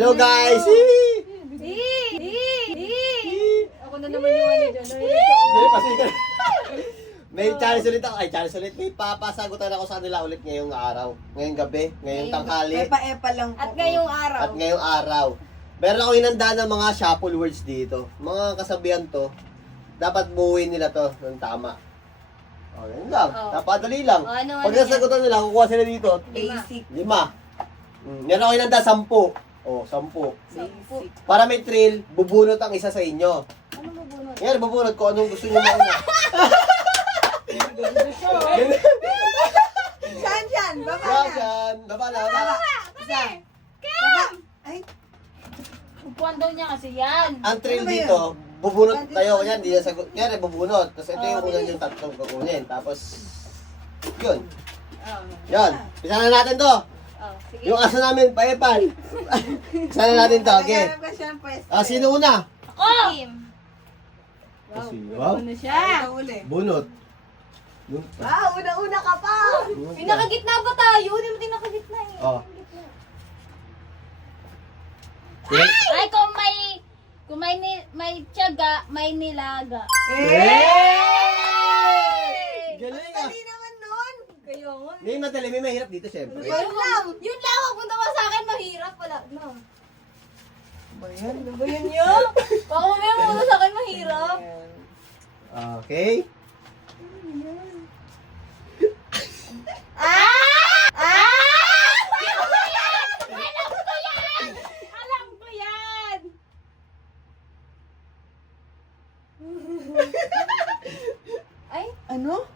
Hello guys! Ako na naman yung ano dyan. Hindi, pasikan. May challenge ulit ako. Ay, challenge ulit. May papasagutan ako sa kanila ulit ngayong araw. Ngayong gabi, ngayong tanghali. Epa-epa lang po. At ngayong araw. At ngayong araw. Meron ako hinanda ng mga shuffle words dito. Mga kasabihan to. Dapat buuin nila to ng tama. O, yun lang. Oh. Napadali lang. O, ano, Pag ano nasagutan nila, kukuha sila dito. Basic. 5. Meron ako hinanda 10. O, 10. Basic. Para may thrill, bubunot ang isa sa inyo. Ano mabunod? Ngayon, bubunot ko anong gusto niyo mauna. Saan dyan? Baba Yan, na. yan. Baba na, baba. Isa. Baba. Ay, Upuan daw niya kasi yan. Ang thrill Ano ba yun? dito, bubunot tayo. Yan, di na sagot. Yan, bubunot. Tapos ito yung unang yung tatlong kukunin. Tapos, yun. Yan. Pisa na natin to. Oh, sige. Yung aso namin, paepan. Pisa na natin to, okay. naghanap ka siya ng pwesto. Ah, sino una? Ako! Wow. Ano siya? Ikaw uli. Bunot. Una-una ka pa. Pinakagitna ba tayo? Hindi mo din nakagitna eh. Oh. Ay, kung may tiyaga, may nilaga. Galing ah. Dali naman nun. Kayo nga. May madali, may mahirap dito, syempre. Yun lang. Yun lang, huwag mo naman sa akin mahirap. Wala na. Bayan. Ano ba yun yun? Baka mamaya mo sa akin mahirap. Okay. Alam ko yan! Ay, Ano?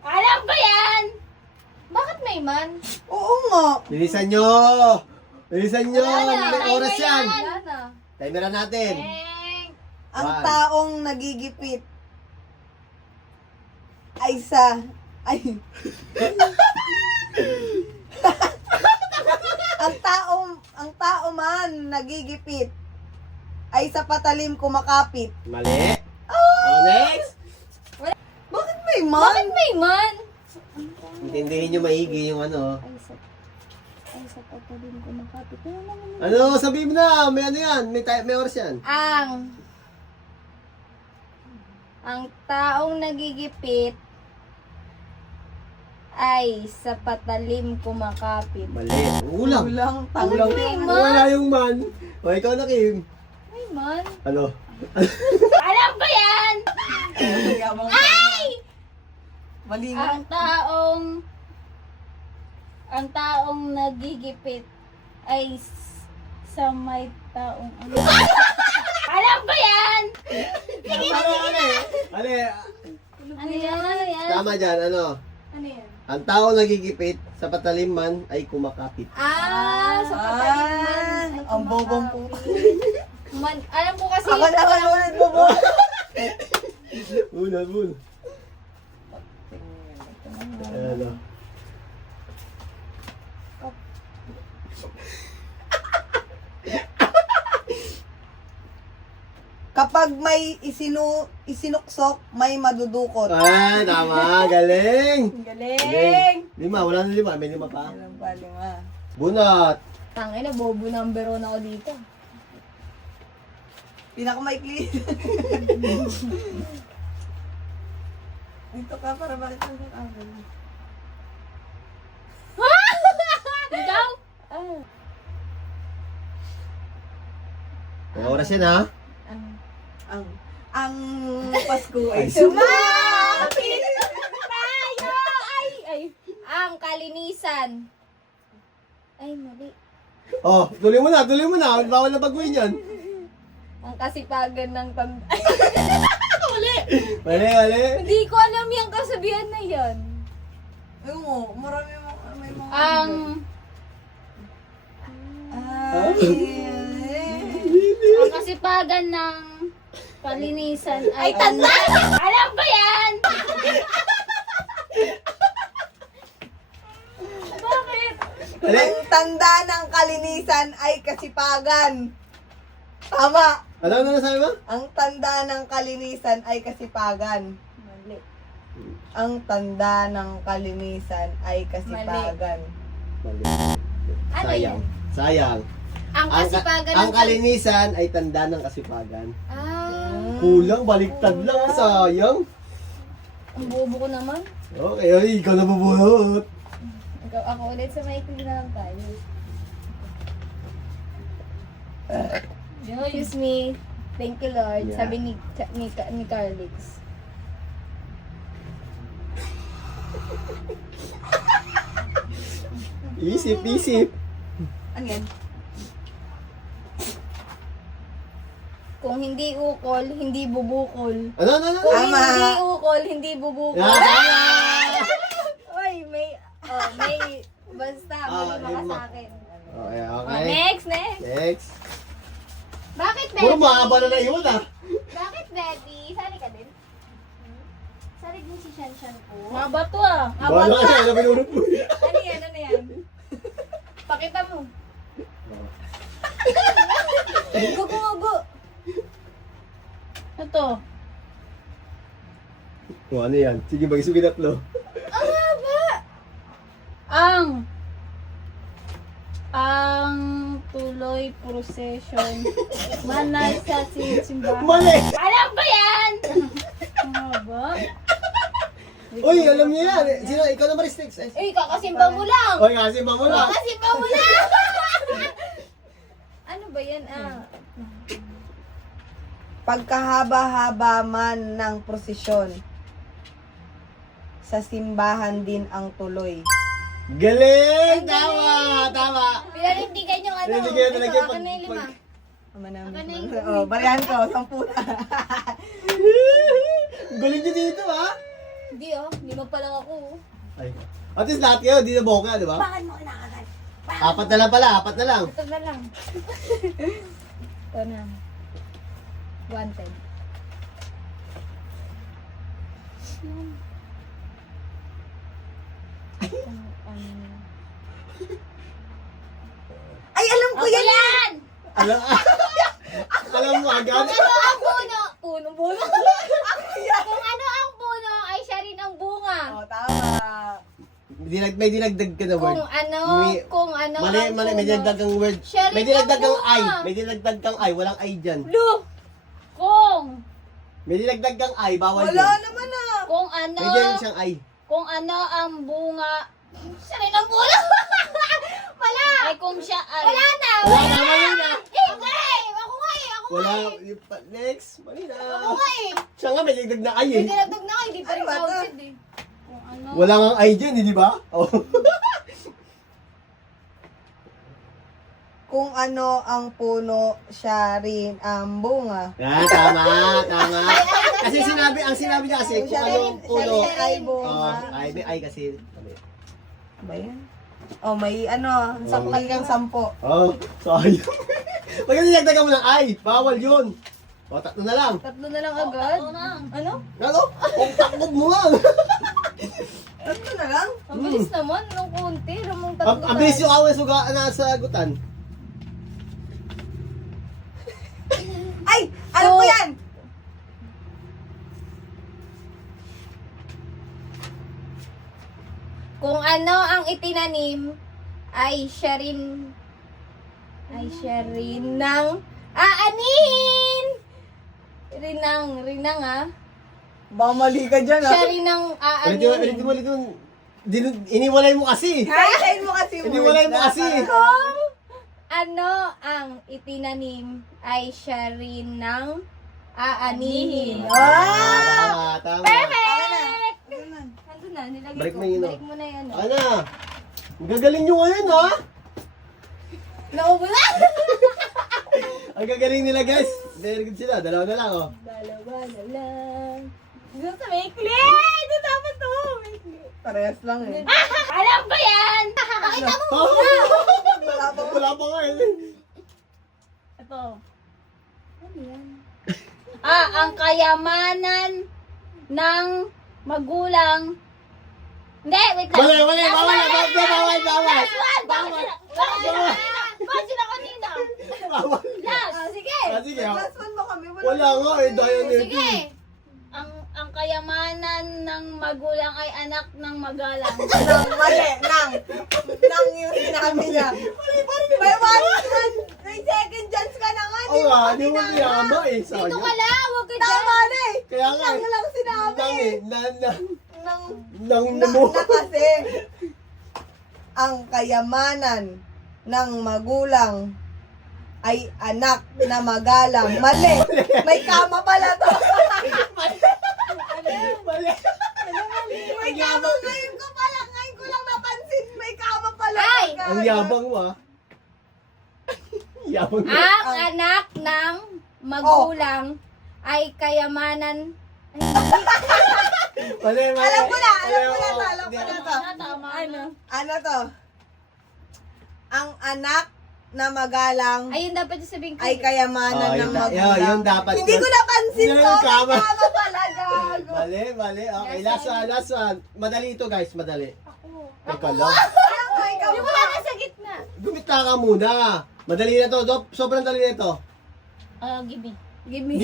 alam ko yan! Bakit may man? Oo nga. Bilisan nyo! Bilisan nyo! May oras yan! Wala na. Timeran natin. Ang One. taong nagigipit ay sa... Ay. ang tao man nagigipit ay sa patalim kumakapit. Mali. Oh, next! Bakit may man? Bakit may man? Intindihin nyo maigi yung ano. Ay, sa patalim ko makapit. Ano naman yun? Ano, sabihin mo na. May ano yan. May oras yan. Ang taong nagigipit ay sa patalim kumakapit. Mali. Ulang. Ulang Ulang. May man. Wala yung man. O, ikaw na, Kim. May man? Ano? Alam ko yan! Ay! Mali nga. Ang taong nagigipit ay sa may taong ano. Alam ko yan! Ali. Ano yan? Ano yan? Tama dyan, ano? Ano yan? Ang tao nagigipit sa patalim man ay kumakapit. Sa patalim man. ay Ang bobong po. Alam ko kasi. Ako naman ulit bobo. Una. Ano? Kapag may isinuksok, may madudukot. Ah, tama. Galing. Galing! 5. Wala na 5. May 5 pa. Alam ba, lima. Bunot. Tangay na, bobo number 1 ako dito. Pinakamaikli. Dito ka para bakit ang akin. Ikaw? May oras yan, ha? Ang Pasko ay Ay, Sumapit tayo! Ay! Ang kalinisan. Ay, mali. Oh, tuloy mo na. Bawal na baguhin yan. Ang kasipagan ng tanda. Mali. Hindi ko alam yung kasabihan na yan. Ayun mo, marami mo, may mga... Ang... Ang kasipagan ng kalinisan ay tanda! Alam ko yan! Bakit? Mali. Ang tanda ng kalinisan ay kasipagan. Tama. Alam na nasabi mo? Ang tanda ng kalinisan ay kasipagan. Mali. Ang tanda ng kalinisan ay kasipagan. Mali. Ano yan? Sayang. Ang kasipagan ang ng... kalinisan ay tanda ng kasipagan. Ah, Kulang, baliktad lang, sayang. ang bobo ko naman. Okay, ay, ikaw na bubulot. Ikaw, ako ulit sa maikli na lang tayo. Excuse me. Thank you, Lord. Yeah. Sabi ni Carlix. Isip, isip. Ano yan? Kung hindi ukol, hindi bubukol. Ano? Kung Tama. hindi ukol, hindi bubukol. Ah! Oy, may basta, mali yun maka ma. sa akin. Okay, Oh, okay. next. Next. Bakit, Puro Betty? mahaba na yun, ah. Bakit, Betty? Sali ka din? Sali din si Shanshan ko. Maba to ah. Bahala ka na, pinurot mo. Ano yan? Ano yan? Pakita mo. Gugu. Ito. O, ano yan? Sige, mag-isugi tatlo. Ang haba! Ang tuloy procession. Manal sa simbahan. Mali! Alam ko yan! Ang haba. Uy, alam niya yan. Sino? Ikaw na Maristex. Uy, kakasimba mo lang! Uy, kasi ba mo na? Kakasimba mo lang! Ano ba yan Pagkahaba-haba man ng prosesyon, sa simbahan din ang tuloy. Galing! Tama! Pinarindigan yung ano. Pinarindigan talaga Ito, pag- akin na yung 5. pag- Tama na. Ako na yung Oh, barihan ko, 10 na. Galing niyo dito, ha? Hindi 5 pa lang ako. Ay. At least lahat kayo, di na boka, di ba? Bakit mo kinakagal? Apat na lang pala, apat na lang. Ito na lang. Ito na. 110. Ay, alam ko yan! Yan! Alam, alam mo agad? Kung ano ang puno? Puno. Kung ano ang puno, ay siya rin ang bunga. Oh, tama. May dinagdag ka na word. Kung ano Mali, ang mali, puno. may dinagdag kang word. Siya rin May dinagdag ang kang bunga. I. May dinagdag kang I. Walang I dyan. Blue. Kung May dinagdag kang I. Bawal Wala yun. naman ah. Kung ano, May dinagdag siyang I. kung ano ang bunga, siya rin ang bunga. Wala. Ay kung siya ay. Wala na. Wala na, mali na. Hindi. Ako nga eh. Wala. Next. Mali na. Ako nga eh. Siya nga may dinagdag na I May eh. dinagdag na ako, hindi pa rin Ano ba to? counted eh. Kung ano. Wala nga I dyan, di ba? Oh. Kung ano ang puno, siya rin ang bunga. Yan, tama. Kasi ang sinabi niya kasi kung ano ang puno. Siya rin ay Oh, bunga. ay, may I kasi. Ba yan? Oh, may ano, talagang 10. Oh, sayang. Pag dinagdagan mo ng I, bawal yun. O, tatlo na lang. 3 na lang agad. Ano? Ano? Kung takbob mo lang. Tatlo na lang? Ang bilis naman, nung konti. Ramong 3 Ang bilis yung awal suga na sagutan. Ay! Alam ko yan! Kung ano ang itinanim, ay siya rin ng aanihin! Rinang Baka mali ka dyan Siya ah. rin ng Ulitin aanihin. mo. Iniwalay mo kasi. Kain mo kasi. Iniwalay mo kasi. Kung ano ang itinanim, ay siya rin ng aanihin. Ah! Tama. Perfect! Ano na? Nandun na, nilagay Balik ko. mo yun, Balik mo na yan. Ana. Ang gagaling nyo ngayon, ha? Naubo na! Ang gagaling nila, guys. Very good sila. Dalawa na lang, oh. Dalawa na lang. Dito sa Maykli! Ito dapat to! Maykli. Parehas lang eh. Alam ko yan! Pakita mo! Wala pa nga, eh. Ito. Ano yan? Ang kayamanan ng magulang. Hindi, wait lang. Mali. Bawal. Bakit sila kanina? Bawal. Last! Sige! Sige, oh. Last one ba kami? Wala nga, eh. Dahil Sige! Ang kayamanan ng magulang ay anak ng magalang. Mali. Nang yung sinabi niya. May second chance ka na nga. Oo nga, di mo tiyama eh. Dito Sayang. ka lang, huwag ka dyan. Tama na eh. Kaya nga eh. Lang sinabi. Nang eh. Nang mo. na kasi ang kayamanan ng magulang ay anak na magalang. Mali. May kama pala to. Mali. May kama. Ngayon ko lang napansin. May kama pala. Ay! Ang yabang mo ah. Yabang mo. Ang anak ng magulang ay kayamanan. Mali. Alam ko na Mali, to. Tama. Ano to? Ang anak na magalang Ayun dapat sabihin ko. ay kayamanan ng magulang. Yun dapat. Hindi ko napansin Yun to. yung May kama. kama pala, gago. Mali. Okay, last one. Madali ito guys, madali. Teka lang. Ay, ikaw. Yung wala na sa gitna. Gumita ka muna. Madali na to. Sobrang dali na to. Gibi. Give me.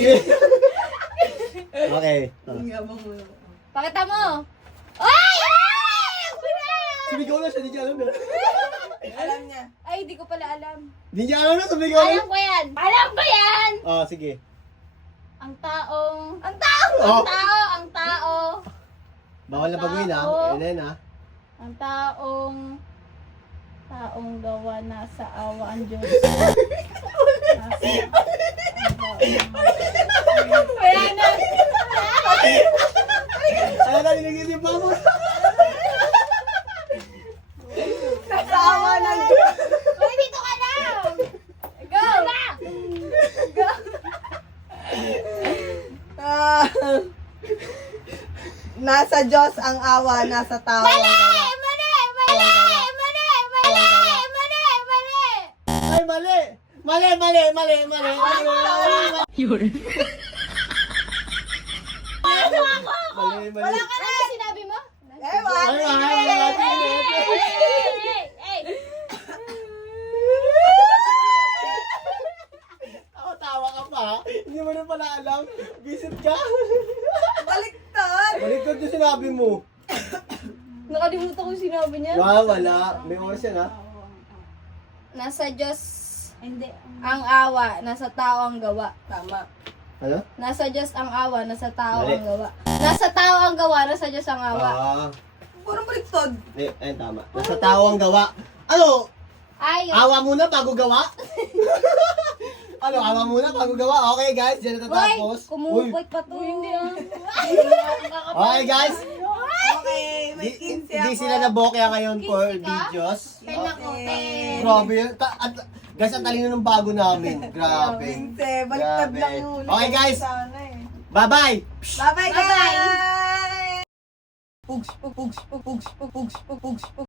Okay. Pakita mo. Ay! Sumigaw na siya, di niya alam na. Alam niya. Ay, di ko pala alam. Di niya alam na, sumigaw na. Alam ko yan. Alam ko yan. Oh, sige. Ang taong... Oh. Ang tao. Bawal na baguhin ha. Tao. Ellen ha. Ang taong gawa na sa awa ang Diyos. Wala na. Ay, naliligid yung babo. Kasama ng Uy, dito ka lang. Go. Ah, nasa Diyos ang awa, nasa tao ang gawa. Ay, mali. Mali. Mali. Ano sinabi mo? Ewan. Tawa ka pa ha? Hindi mo na pala alam. Visit ka. Baliktad. Baliktad yung sinabi mo. Nakalimutan ko yung sinabi niya. Wala. May oras yan ha. Nasa Diyos Hindi. ang awa, nasa tao ang gawa. Tama. Ano? Nasa Diyos ang awa, nasa tao Mali. ang gawa. Nasa tao ang gawa, nasa Diyos ang awa. Puro baliktad. Ayun, tama. Nasa tao ang gawa. Ano? Ay, Awa muna bago gawa? Ano, awa muna bago gawa? Okay guys, dyan Uy, natatapos. Uy. kumupot pa to. Hindi Okay guys, Okay, may 15 ako. di sila nabokya ngayon for 15 ka? videos. Ten ako, ten. Grabe yun. Guys, ang talino ng bago namin. Grabe. 15. Baliktad Grabe. lang yung huli. Okay, guys. Sana eh. Bye-bye! Bye-bye, Bye-bye. guys! Pugs.